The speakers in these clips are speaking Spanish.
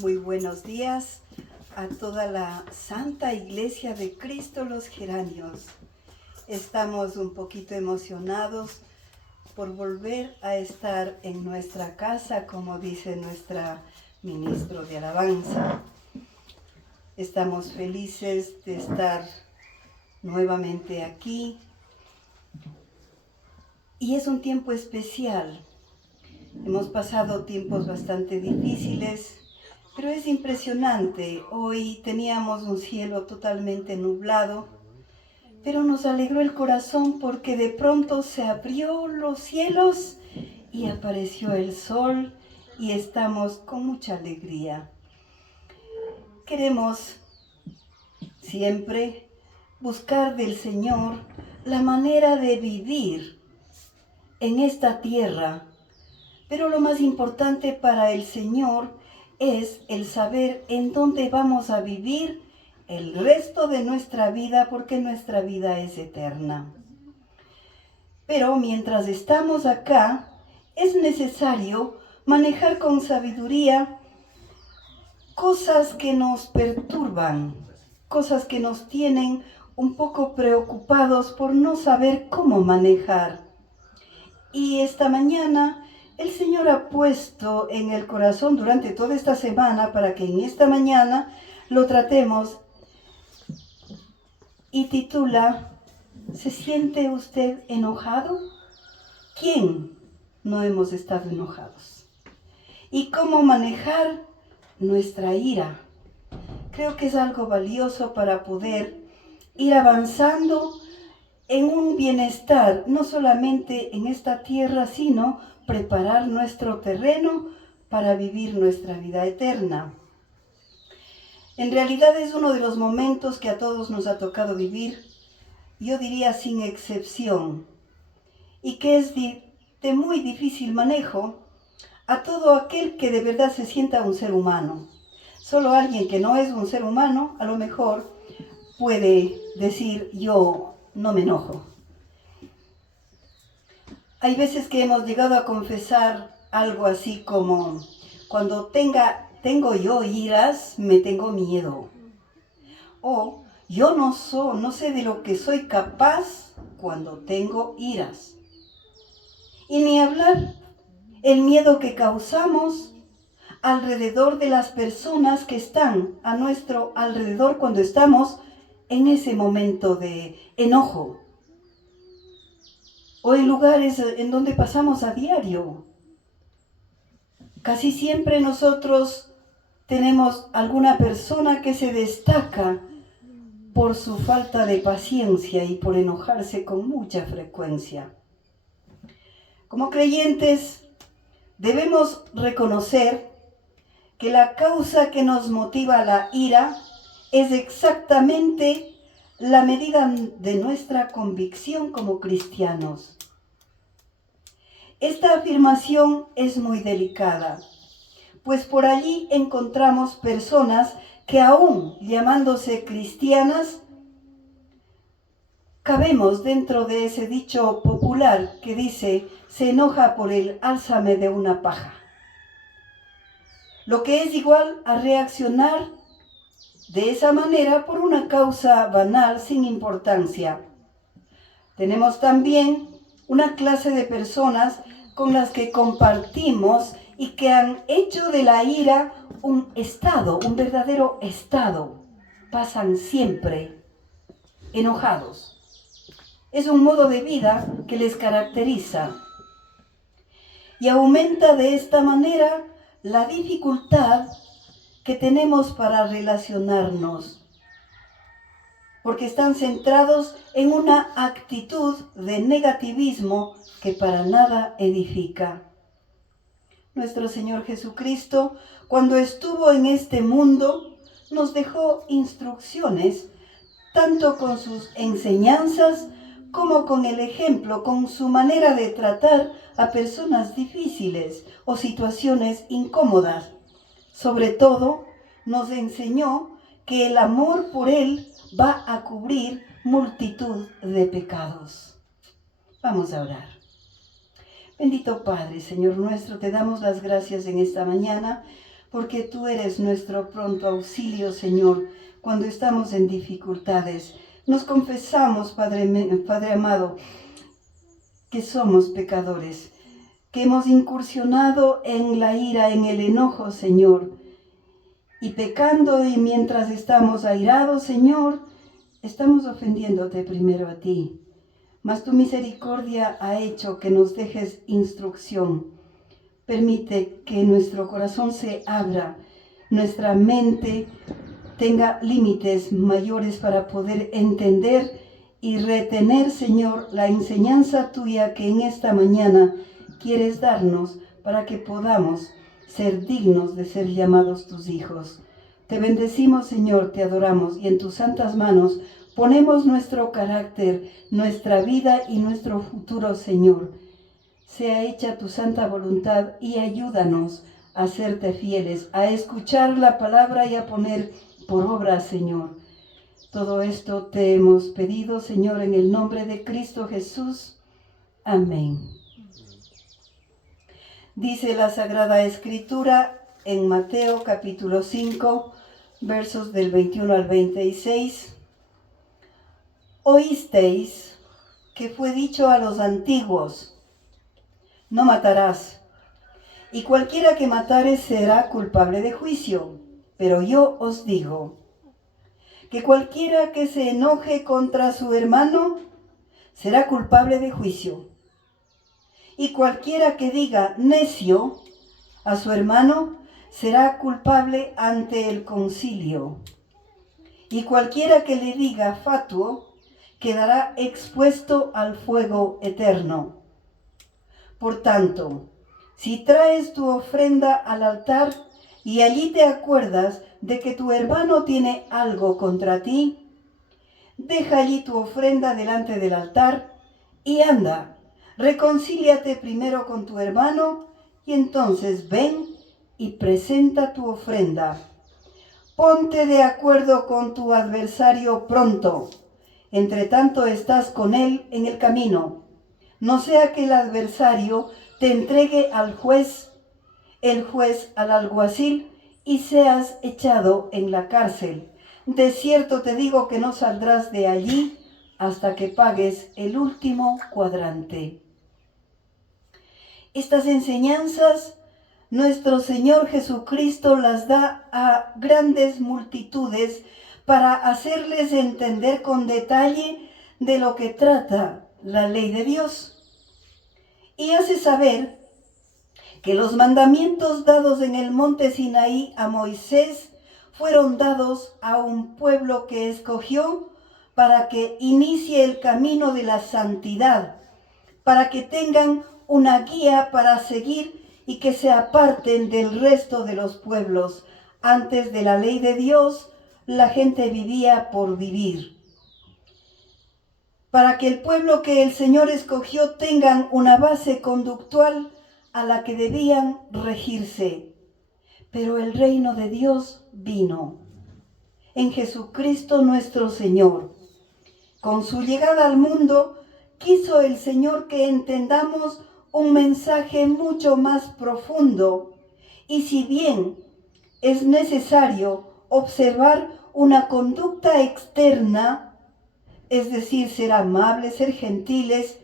Muy buenos días a toda la Santa Iglesia de Cristo los Geranios. Estamos un poquito emocionados por volver a estar en nuestra casa, como dice nuestra ministro de alabanza. Estamos felices de estar nuevamente aquí y es un tiempo especial. Hemos pasado tiempos bastante difíciles, pero es impresionante. Hoy teníamos un cielo totalmente nublado, pero nos alegró el corazón porque de pronto se abrió los cielos y apareció el sol y estamos con mucha alegría. Queremos siempre buscar del Señor la manera de vivir en esta tierra, pero lo más importante para el Señor es el saber en dónde vamos a vivir el resto de nuestra vida, porque nuestra vida es eterna. Pero mientras estamos acá, es necesario manejar con sabiduría cosas que nos perturban, cosas que nos tienen un poco preocupados por no saber cómo manejar. Y esta mañana el Señor ha puesto en el corazón durante toda esta semana para que en esta mañana lo tratemos y titula: ¿se siente usted enojado? ¿Quién no hemos estado enojados? ¿Y cómo manejar nuestra ira? Creo que es algo valioso para poder ir avanzando en un bienestar, no solamente en esta tierra, sino preparar nuestro terreno para vivir nuestra vida eterna. En realidad es uno de los momentos que a todos nos ha tocado vivir, yo diría sin excepción, y que es de muy difícil manejo a todo aquel que de verdad se sienta un ser humano. Solo alguien que no es un ser humano, a lo mejor puede decir: yo no me enojo. Hay veces que hemos llegado a confesar algo así como: cuando tengo yo iras, me tengo miedo. O yo no sé de lo que soy capaz cuando tengo iras. Y ni hablar el miedo que causamos alrededor de las personas que están a nuestro alrededor cuando estamos en ese momento de enojo. O en lugares en donde pasamos a diario. Casi siempre nosotros tenemos alguna persona que se destaca por su falta de paciencia y por enojarse con mucha frecuencia. Como creyentes, debemos reconocer que la causa que nos motiva la ira es exactamente la medida de nuestra convicción como cristianos. Esta afirmación es muy delicada, pues por allí encontramos personas que aún llamándose cristianas, cabemos dentro de ese dicho popular que dice: se enoja por el álzame de una paja. Lo que es igual a reaccionar de esa manera por una causa banal sin importancia. Tenemos también una clase de personas con las que compartimos y que han hecho de la ira un estado, un verdadero estado. Pasan siempre enojados. Es un modo de vida que les caracteriza. Y aumenta de esta manera la dificultad que tenemos para relacionarnos, porque están centrados en una actitud de negativismo que para nada edifica. Nuestro Señor Jesucristo, cuando estuvo en este mundo, nos dejó instrucciones, tanto con sus enseñanzas como con el ejemplo, con su manera de tratar a personas difíciles o situaciones incómodas. Sobre todo, nos enseñó que el amor por Él va a cubrir multitud de pecados. Vamos a orar. Bendito Padre, Señor nuestro, te damos las gracias en esta mañana porque tú eres nuestro pronto auxilio, Señor, cuando estamos en dificultades. Nos confesamos, Padre amado, que somos pecadores, que hemos incursionado en la ira, en el enojo, Señor, y pecando, y mientras estamos airados, Señor, estamos ofendiéndote primero a ti. Mas tu misericordia ha hecho que nos dejes instrucción. Permite que nuestro corazón se abra, nuestra mente tenga límites mayores para poder entender y retener, Señor, la enseñanza tuya que en esta mañana quieres darnos para que podamos ser dignos de ser llamados tus hijos. Te bendecimos, Señor, te adoramos y en tus santas manos ponemos nuestro carácter, nuestra vida y nuestro futuro, Señor. Sea hecha tu santa voluntad y ayúdanos a serte fieles, a escuchar la palabra y a poner por obra, Señor. Todo esto te hemos pedido, Señor, en el nombre de Cristo Jesús. Amén. Dice la Sagrada Escritura en Mateo capítulo 5, versos del 21 al 26. Oísteis que fue dicho a los antiguos: no matarás, y cualquiera que matare será culpable de juicio. Pero yo os digo que cualquiera que se enoje contra su hermano será culpable de juicio. Y cualquiera que diga necio a su hermano será culpable ante el concilio. Y cualquiera que le diga fatuo quedará expuesto al fuego eterno. Por tanto, si traes tu ofrenda al altar y allí te acuerdas de que tu hermano tiene algo contra ti, deja allí tu ofrenda delante del altar y anda, reconcíliate primero con tu hermano y entonces ven y presenta tu ofrenda. Ponte de acuerdo con tu adversario pronto, entre tanto estás con él en el camino. No sea que el adversario te entregue al juez, el juez al alguacil, y seas echado en la cárcel. De cierto te digo que no saldrás de allí hasta que pagues el último cuadrante. Estas enseñanzas nuestro Señor Jesucristo las da a grandes multitudes para hacerles entender con detalle de lo que trata la ley de Dios. Y hace saber que los mandamientos dados en el monte Sinaí a Moisés fueron dados a un pueblo que escogió para que inicie el camino de la santidad, para que tengan una guía para seguir y que se aparten del resto de los pueblos. Antes de la ley de Dios, la gente vivía por vivir. Para que el pueblo que el Señor escogió tengan una base conductual a la que debían regirse. Pero el reino de Dios vino en Jesucristo nuestro Señor. Con su llegada al mundo, quiso el Señor que entendamos un mensaje mucho más profundo. Y si bien es necesario observar una conducta externa, es decir, ser amables, ser gentiles,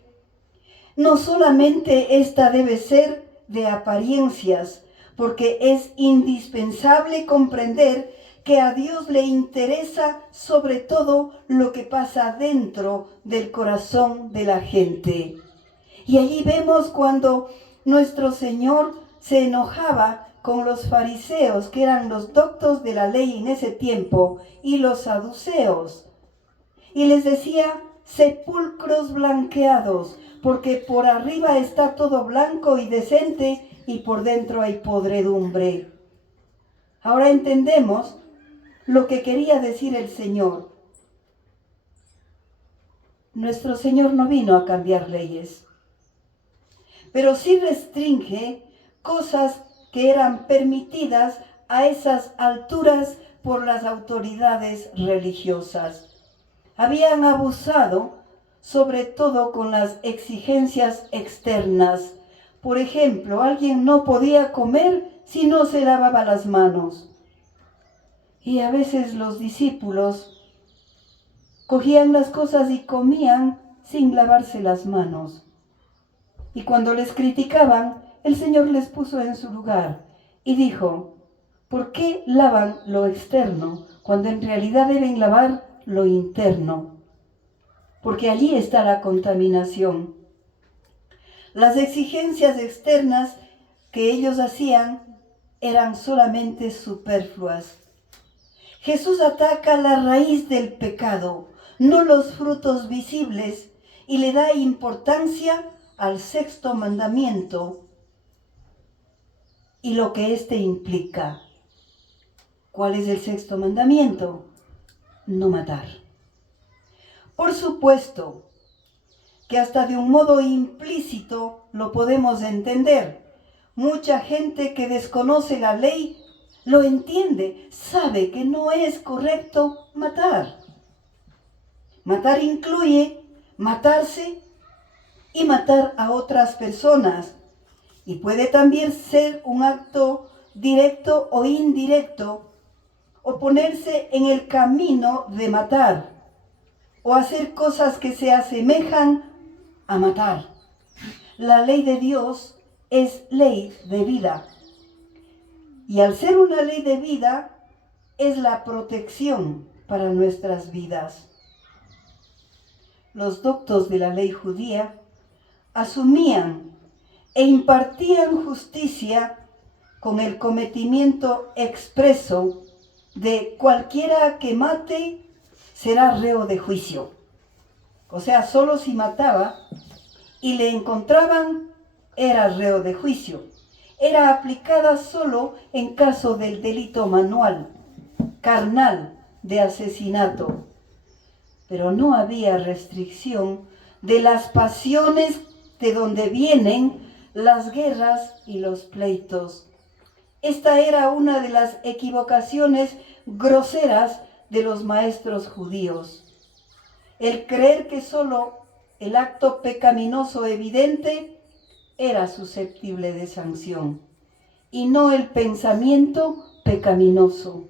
no solamente esta debe ser de apariencias, porque es indispensable comprender que a Dios le interesa sobre todo lo que pasa dentro del corazón de la gente. Y allí vemos cuando nuestro Señor se enojaba con los fariseos, que eran los doctos de la ley en ese tiempo, y los saduceos. Y les decía, sepulcros blanqueados, porque por arriba está todo blanco y decente y por dentro hay podredumbre. Ahora entendemos lo que quería decir el Señor. Nuestro Señor no vino a cambiar leyes, pero sí restringe cosas que eran permitidas a esas alturas por las autoridades religiosas. Habían abusado sobre todo con las exigencias externas. Por ejemplo, alguien no podía comer si no se lavaba las manos? Y a veces los discípulos cogían las cosas y comían sin lavarse las manos. Y cuando les criticaban, el Señor les puso en su lugar y dijo: ¿por qué lavan lo externo cuando en realidad deben lavar lo interno? Porque allí está la contaminación. Las exigencias externas que ellos hacían eran solamente superfluas. Jesús ataca la raíz del pecado, no los frutos visibles, y le da importancia al sexto mandamiento y lo que éste implica. ¿Cuál es el sexto mandamiento? No matar. Por supuesto que hasta de un modo implícito lo podemos entender. Mucha gente que desconoce la ley lo entiende, sabe que no es correcto matar. Matar incluye matarse y matar a otras personas. Y puede también ser un acto directo o indirecto, o ponerse en el camino de matar, o hacer cosas que se asemejan a matar. La ley de Dios es ley de vida. Y al ser una ley de vida, es la protección para nuestras vidas. Los doctos de la ley judía asumían e impartían justicia con el cometimiento expreso de cualquiera que mate será reo de juicio. O sea, solo si mataba y le encontraban, era reo de juicio. Era aplicada solo en caso del delito manual, carnal, de asesinato. Pero no había restricción de las pasiones de donde vienen las guerras y los pleitos. Esta era una de las equivocaciones groseras de los maestros judíos. El creer que solo el acto pecaminoso evidente era susceptible de sanción y no el pensamiento pecaminoso.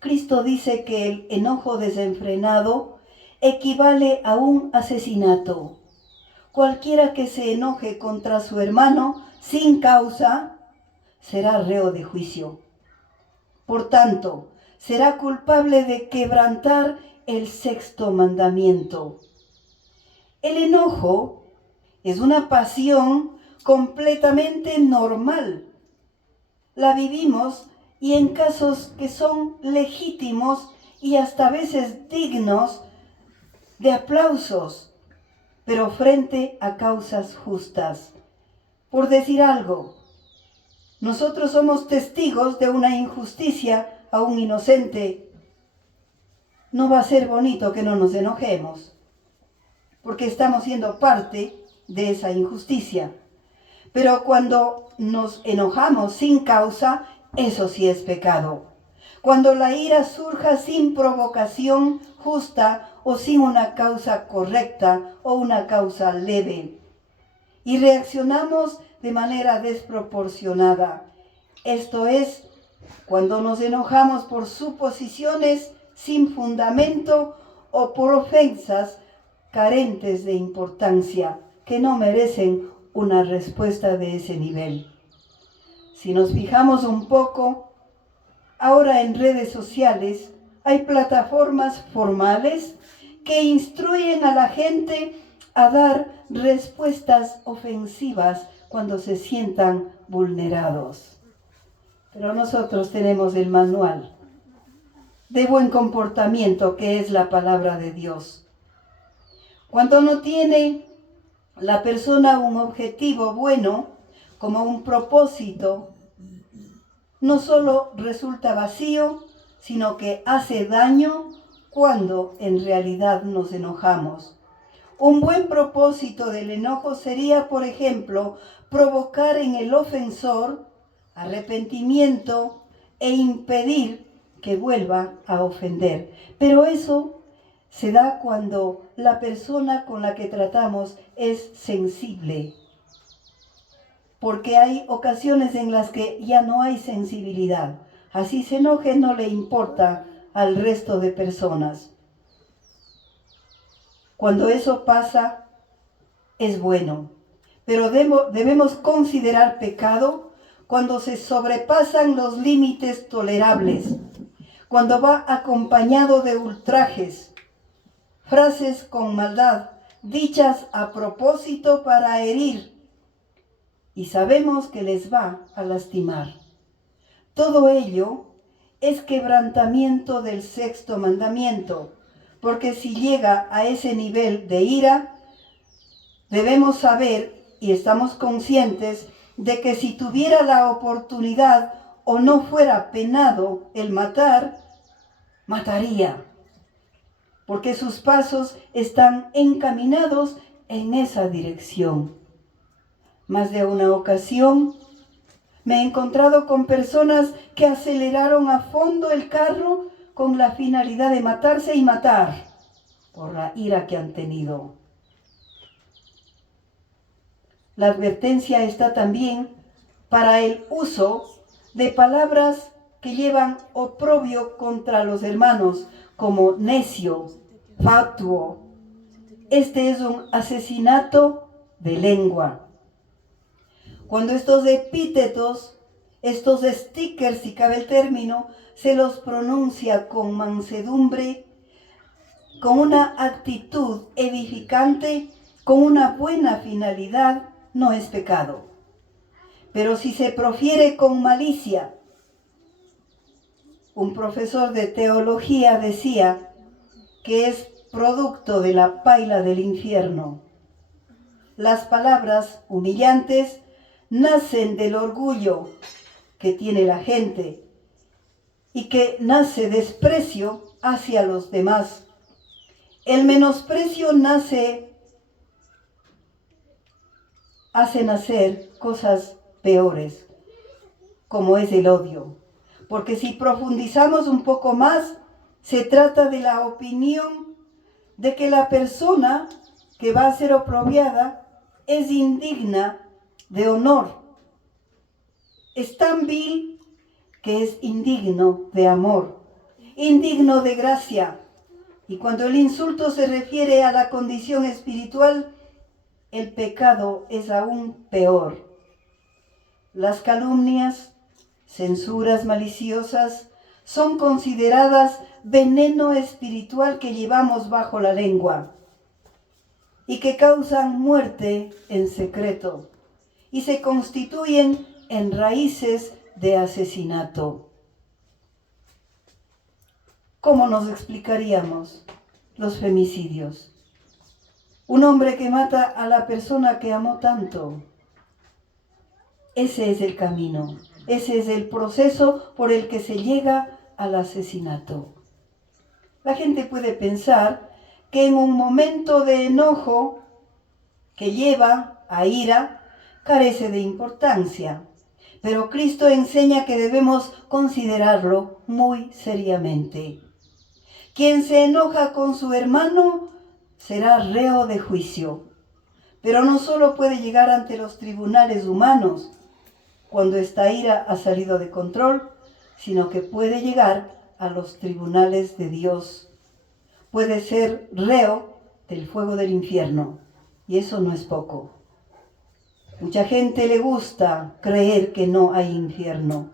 Cristo dice que el enojo desenfrenado equivale a un asesinato. Cualquiera que se enoje contra su hermano sin causa será reo de juicio. Por tanto, será culpable de quebrantar el sexto mandamiento. El enojo es una pasión completamente normal. La vivimos y en casos que son legítimos y hasta a veces dignos de aplausos, pero frente a causas justas. Por decir algo, nosotros somos testigos de una injusticia a un inocente. No va a ser bonito que no nos enojemos, porque estamos siendo parte de esa injusticia. Pero cuando nos enojamos sin causa, eso sí es pecado. Cuando la ira surja sin provocación justa o sin una causa correcta o una causa leve, y reaccionamos de manera desproporcionada. Esto es, cuando nos enojamos por suposiciones sin fundamento o por ofensas carentes de importancia, que no merecen una respuesta de ese nivel. Si nos fijamos un poco, ahora en redes sociales hay plataformas formales que instruyen a la gente a dar respuestas ofensivas cuando se sientan vulnerados. Pero nosotros tenemos el manual de buen comportamiento, que es la palabra de Dios. Cuando no tiene la persona un objetivo bueno, como un propósito, no solo resulta vacío, sino que hace daño cuando en realidad nos enojamos. Un buen propósito del enojo sería, por ejemplo, provocar en el ofensor arrepentimiento e impedir que vuelva a ofender. Pero eso se da cuando la persona con la que tratamos es sensible. porque hay ocasiones en las que ya no hay sensibilidad. Así se enoje, no le importa al resto de personas. Cuando eso pasa, es bueno, pero debemos considerar pecado cuando se sobrepasan los límites tolerables, cuando va acompañado de ultrajes, frases con maldad, dichas a propósito para herir, y sabemos que les va a lastimar. Todo ello es quebrantamiento del sexto mandamiento, porque si llega a ese nivel de ira, debemos saber y estamos conscientes de que si tuviera la oportunidad o no fuera penado el matar, mataría, porque sus pasos están encaminados en esa dirección. Más de una ocasión me he encontrado con personas que aceleraron a fondo el carro con la finalidad de matarse y matar por la ira que han tenido. La advertencia está también para el uso de palabras que llevan oprobio contra los hermanos, como necio, fatuo. Este es un asesinato de lengua. Cuando estos epítetos, estos stickers, si cabe el término, se los pronuncia con mansedumbre, con una actitud edificante, con una buena finalidad, no es pecado. Pero si se profiere con malicia, un profesor de teología decía que es producto de la paila del infierno. Las palabras humillantes nacen del orgullo que tiene la gente y que nace desprecio hacia los demás. El menosprecio hace nacer cosas peores, como es el odio. Porque si profundizamos un poco más, se trata de la opinión de que la persona que va a ser oprobiada es indigna de honor. Es tan vil que es indigno de amor, indigno de gracia. Y cuando el insulto se refiere a la condición espiritual, el pecado es aún peor. Las calumnias, censuras maliciosas, son consideradas veneno espiritual que llevamos bajo la lengua y que causan muerte en secreto y se constituyen en raíces de asesinato. ¿Cómo nos explicaríamos los femicidios? Un hombre que mata a la persona que amó tanto. Ese es el camino, ese es el proceso por el que se llega al asesinato. La gente puede pensar que en un momento de enojo que lleva a ira, carece de importancia, pero Cristo enseña que debemos considerarlo muy seriamente. Quien se enoja con su hermano será reo de juicio, pero no solo puede llegar ante los tribunales humanos cuando esta ira ha salido de control, sino que puede llegar a los tribunales de Dios. Puede ser reo del fuego del infierno, y eso no es poco. Mucha gente le gusta creer que no hay infierno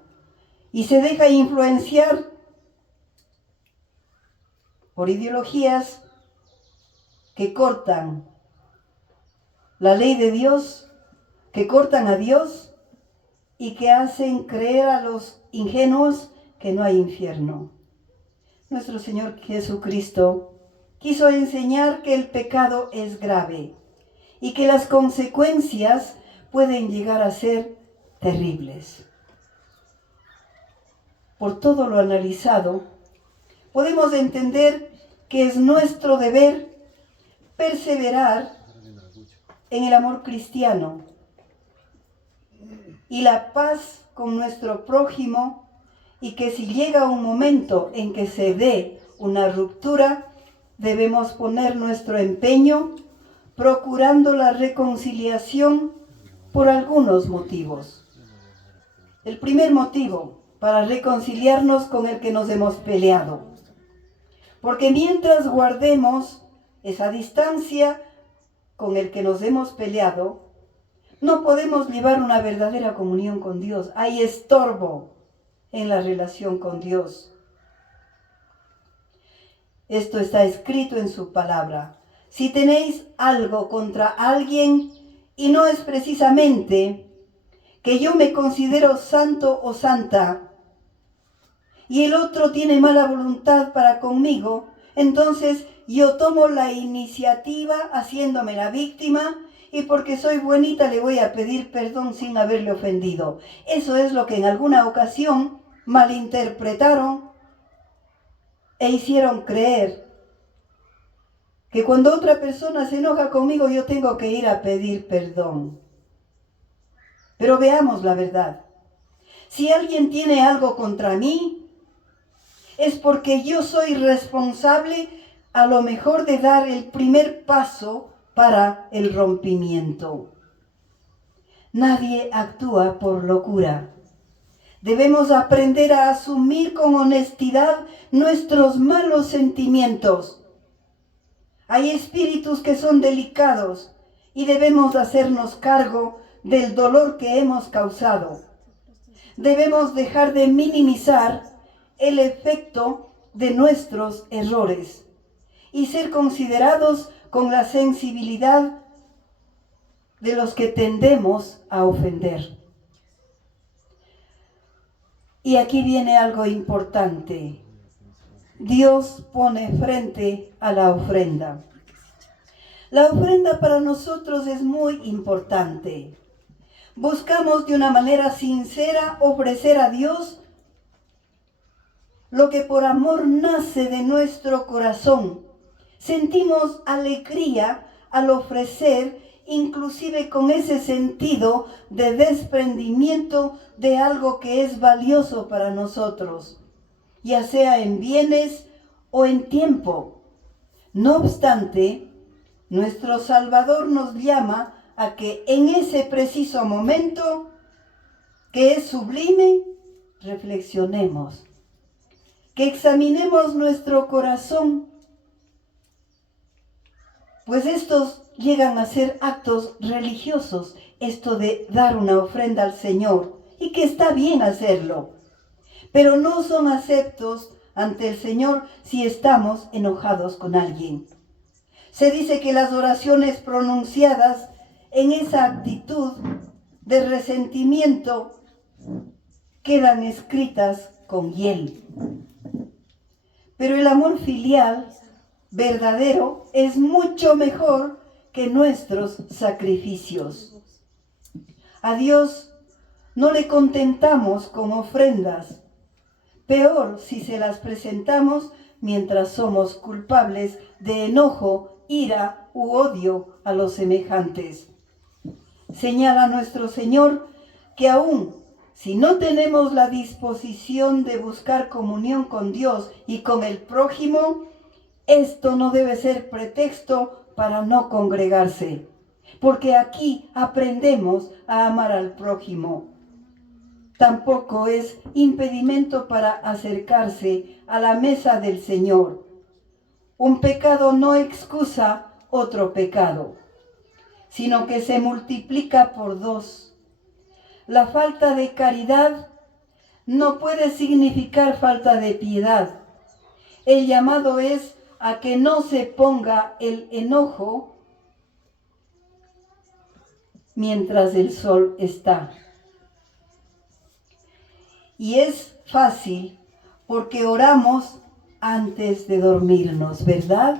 y se deja influenciar por ideologías que cortan la ley de Dios, que cortan a Dios y que hacen creer a los ingenuos que no hay infierno. Nuestro Señor Jesucristo quiso enseñar que el pecado es grave y que las consecuencias pueden llegar a ser terribles. Por todo lo analizado, podemos entender que es nuestro deber perseverar en el amor cristiano y la paz con nuestro prójimo, y que si llega un momento en que se dé una ruptura, debemos poner nuestro empeño procurando la reconciliación por algunos motivos. El primer motivo, para reconciliarnos con el que nos hemos peleado. Porque mientras guardemos esa distancia con el que nos hemos peleado, no podemos llevar una verdadera comunión con Dios. Hay estorbo en la relación con Dios. Esto está escrito en su palabra. Si tenéis algo contra alguien, y no es precisamente que yo me considero santo o santa, y el otro tiene mala voluntad para conmigo, entonces yo tomo la iniciativa haciéndome la víctima, y porque soy bonita le voy a pedir perdón sin haberle ofendido. Eso es lo que en alguna ocasión malinterpretaron e hicieron creer, que cuando otra persona se enoja conmigo yo tengo que ir a pedir perdón. Pero veamos la verdad. Si alguien tiene algo contra mí, es porque yo soy responsable a lo mejor de dar el primer paso para el rompimiento. Nadie actúa por locura. Debemos aprender a asumir con honestidad nuestros malos sentimientos. Hay espíritus que son delicados y debemos hacernos cargo del dolor que hemos causado. Debemos dejar de minimizar el efecto de nuestros errores y ser considerados con la sensibilidad de los que tendemos a ofender. Y aquí viene algo importante. Dios pone frente a la ofrenda. La ofrenda para nosotros es muy importante. Buscamos de una manera sincera ofrecer a Dios lo que por amor nace de nuestro corazón. Sentimos alegría al ofrecer, inclusive con ese sentido de desprendimiento de algo que es valioso para nosotros, ya sea en bienes o en tiempo. No obstante, nuestro Salvador nos llama a que en ese preciso momento, que es sublime, reflexionemos, que examinemos nuestro corazón, pues estos llegan a ser actos religiosos, esto de dar una ofrenda al Señor, y que está bien hacerlo, pero no son aceptos ante el Señor si estamos enojados con alguien. Se dice que las oraciones pronunciadas en esa actitud de resentimiento quedan escritas con hiel. Pero el amor filial verdadero es mucho mejor que nuestros sacrificios. A Dios no le contentamos con ofrendas, peor si se las presentamos mientras somos culpables de enojo, ira u odio a los semejantes. Señala nuestro Señor que aún si no tenemos la disposición de buscar comunión con Dios y con el prójimo, esto no debe ser pretexto para no congregarse, porque aquí aprendemos a amar al prójimo. Tampoco es impedimento para acercarse a la mesa del Señor. Un pecado no excusa otro pecado, sino que se multiplica por 2. La falta de caridad no puede significar falta de piedad. El llamado es a que no se ponga el enojo mientras el sol está. Y es fácil porque oramos antes de dormirnos, ¿verdad?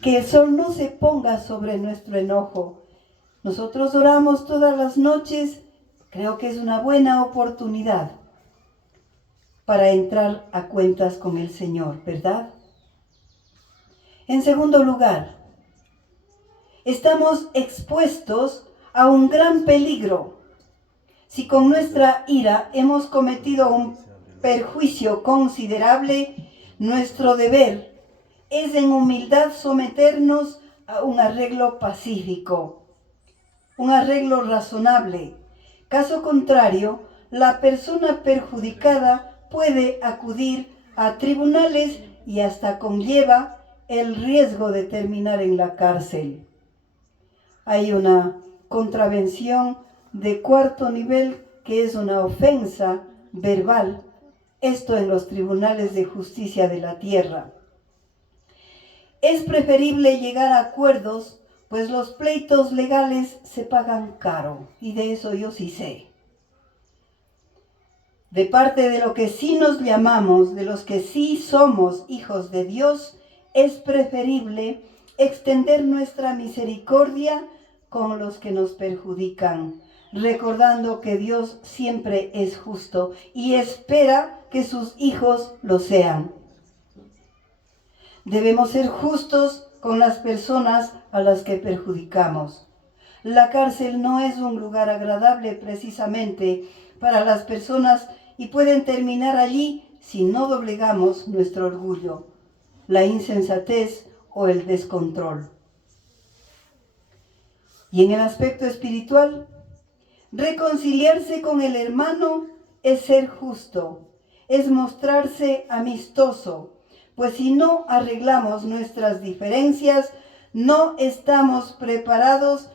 Que el sol no se ponga sobre nuestro enojo. Nosotros oramos todas las noches. Creo que es una buena oportunidad para entrar a cuentas con el Señor, ¿verdad? En segundo lugar, estamos expuestos a un gran peligro. Si con nuestra ira hemos cometido un perjuicio considerable, nuestro deber es en humildad someternos a un arreglo pacífico. un arreglo razonable. Caso contrario, la persona perjudicada puede acudir a tribunales y hasta conlleva el riesgo de terminar en la cárcel. Hay una contravención de cuarto nivel que es una ofensa verbal, esto en los tribunales de justicia de la tierra. Es preferible llegar a acuerdos, pues los pleitos legales se pagan caro, y de eso yo sí sé. De parte de lo que sí nos llamamos, de los que sí somos hijos de Dios, es preferible extender nuestra misericordia con los que nos perjudican, recordando que Dios siempre es justo y espera que sus hijos lo sean. Debemos ser justos con las personas a las que perjudicamos. La cárcel no es un lugar agradable precisamente para las personas y pueden terminar allí si no doblegamos nuestro orgullo, la insensatez o el descontrol. Y en el aspecto espiritual, reconciliarse con el hermano es ser justo, es mostrarse amistoso, pues si no arreglamos nuestras diferencias, no estamos preparados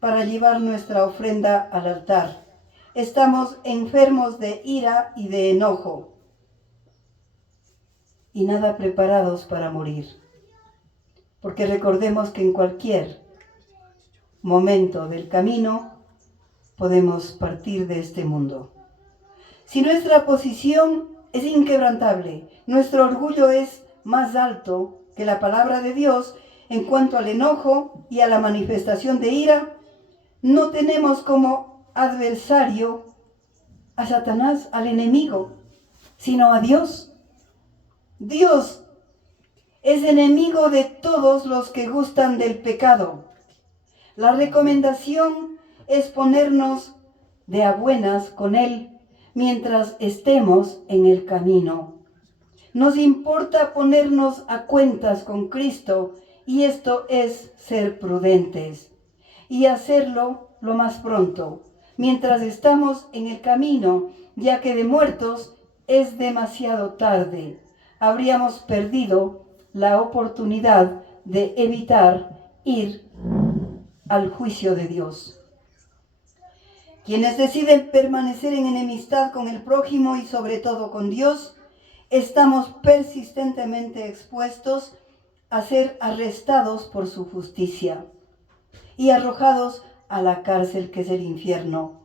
para llevar nuestra ofrenda al altar. Estamos enfermos de ira y de enojo y nada preparados para morir. Porque recordemos que en cualquier momento del camino podemos partir de este mundo. Si nuestra posición es inquebrantable, nuestro orgullo es más alto que la palabra de Dios en cuanto al enojo y a la manifestación de ira, no tenemos como adversario a Satanás, al enemigo, sino a Dios. Dios es enemigo de todos los que gustan del pecado. La recomendación es ponernos de a buenas con Él mientras estemos en el camino. Nos importa ponernos a cuentas con Cristo y esto es ser prudentes y hacerlo lo más pronto, mientras estamos en el camino, ya que de muertos es demasiado tarde. Habríamos perdido la oportunidad de evitar ir al juicio de Dios. Quienes deciden permanecer en enemistad con el prójimo y sobre todo con Dios, estamos persistentemente expuestos a ser arrestados por su justicia y arrojados a la cárcel que es el infierno.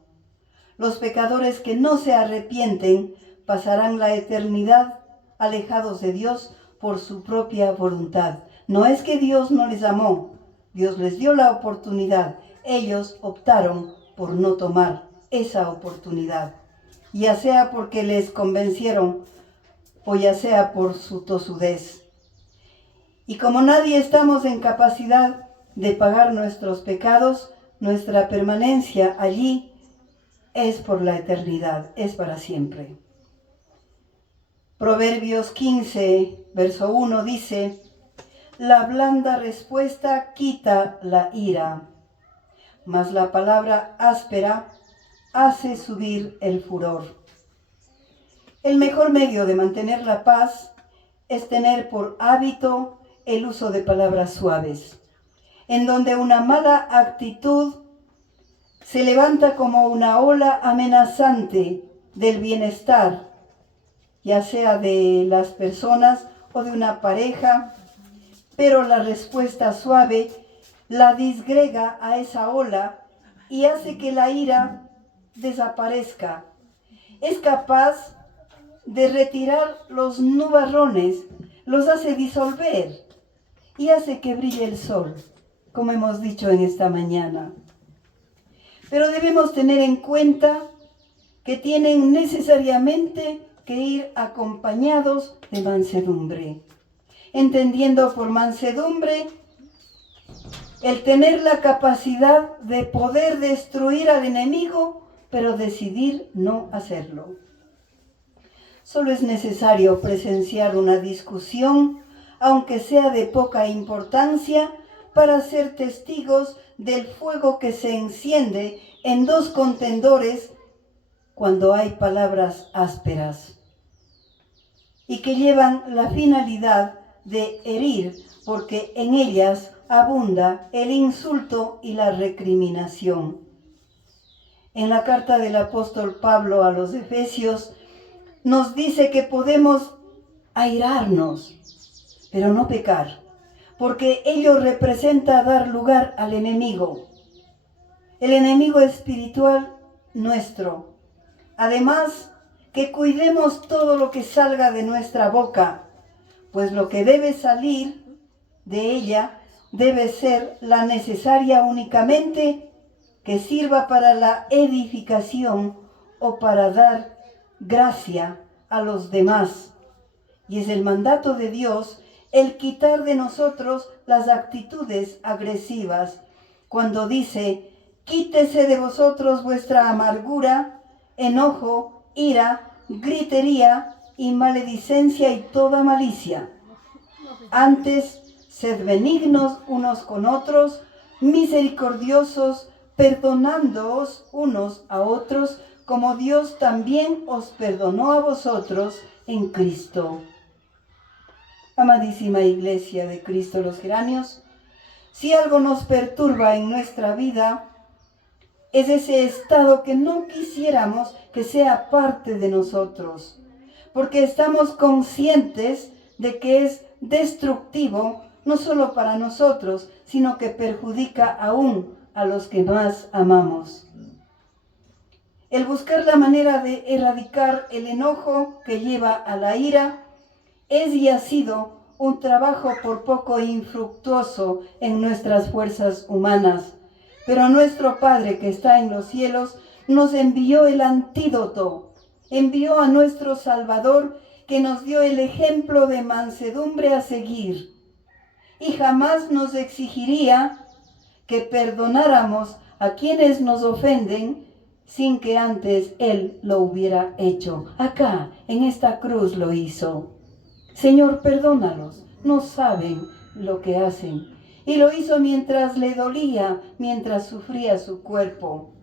Los pecadores que no se arrepienten pasarán la eternidad alejados de Dios por su propia voluntad. No es que Dios no les amó, Dios les dio la oportunidad. Ellos optaron por no tomar esa oportunidad, ya sea porque les convencieron o ya sea por su tosudez. Y como nadie estamos en capacidad de pagar nuestros pecados, nuestra permanencia allí es por la eternidad, es para siempre. Proverbios 15, verso 1 dice: la blanda respuesta quita la ira, mas la palabra áspera hace subir el furor. El mejor medio de mantener la paz es tener por hábito el uso de palabras suaves, en donde una mala actitud se levanta como una ola amenazante del bienestar, ya sea de las personas o de una pareja, pero la respuesta suave la disgrega a esa ola y hace que la ira desaparezca. Es capaz de retirar los nubarrones, los hace disolver y hace que brille el sol, como hemos dicho en esta mañana. Pero debemos tener en cuenta que tienen necesariamente que ir acompañados de mansedumbre, entendiendo por mansedumbre el tener la capacidad de poder destruir al enemigo, pero decidir no hacerlo. Solo es necesario presenciar una discusión, aunque sea de poca importancia, para ser testigos del fuego que se enciende en dos contendores cuando hay palabras ásperas y que llevan la finalidad de herir, porque en ellas abunda el insulto y la recriminación. En la carta del apóstol Pablo a los Efesios nos dice que podemos airarnos, pero no pecar, porque ello representa dar lugar al enemigo, el enemigo espiritual nuestro. Además, que cuidemos todo lo que salga de nuestra boca, pues lo que debe salir de ella debe ser la necesaria únicamente, que sirva para la edificación o para dar gracia a los demás. Y es el mandato de Dios el quitar de nosotros las actitudes agresivas, cuando dice: quítese de vosotros vuestra amargura, enojo, ira, gritería y maledicencia y toda malicia. Antes, sed benignos unos con otros, misericordiosos, perdonándoos unos a otros, como Dios también os perdonó a vosotros en Cristo. Amadísima Iglesia de Cristo los Geranios, si algo nos perturba en nuestra vida, es ese estado que no quisiéramos que sea parte de nosotros, porque estamos conscientes de que es destructivo no solo para nosotros, sino que perjudica aún a los que más amamos. El buscar la manera de erradicar el enojo que lleva a la ira es y ha sido un trabajo por poco infructuoso en nuestras fuerzas humanas. Pero nuestro Padre que está en los cielos nos envió el antídoto, envió a nuestro Salvador que nos dio el ejemplo de mansedumbre a seguir y jamás nos exigiría que perdonáramos a quienes nos ofenden sin que antes Él lo hubiera hecho. Acá, en esta cruz lo hizo. Señor, perdónalos, no saben lo que hacen. Y lo hizo mientras le dolía, mientras sufría su cuerpo.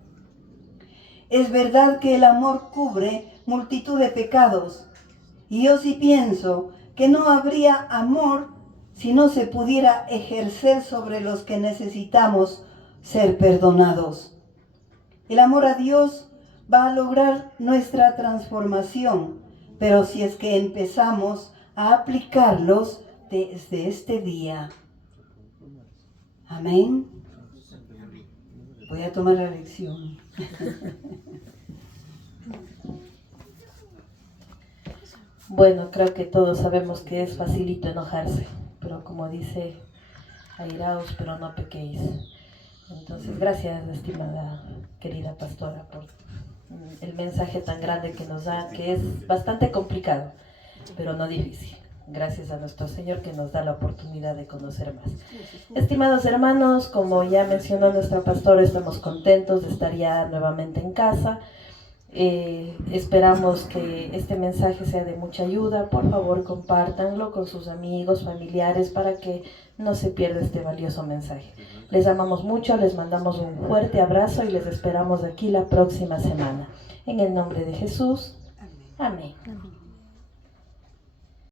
Es verdad que el amor cubre multitud de pecados. Y yo sí pienso que no habría amor si no se pudiera ejercer sobre los que necesitamos ser perdonados. El amor a Dios va a lograr nuestra transformación, pero si es que empezamos a aplicarlos desde este día. Amén. Voy a tomar la lección. Bueno, creo que todos sabemos que es facilito enojarse, pero como dice, airaos, pero no pequéis. Entonces, gracias, estimada querida pastora, por el mensaje tan grande que nos da, que es bastante complicado, pero no difícil. Gracias a nuestro Señor que nos da la oportunidad de conocer más. Estimados hermanos, como ya mencionó nuestra pastora, estamos contentos de estar ya nuevamente en casa. Esperamos que este mensaje sea de mucha ayuda. Por favor, compártanlo con sus amigos, familiares, para que no se pierda este valioso mensaje. Les amamos mucho, les mandamos un fuerte abrazo y les esperamos aquí la próxima semana. En el nombre de Jesús. Amén.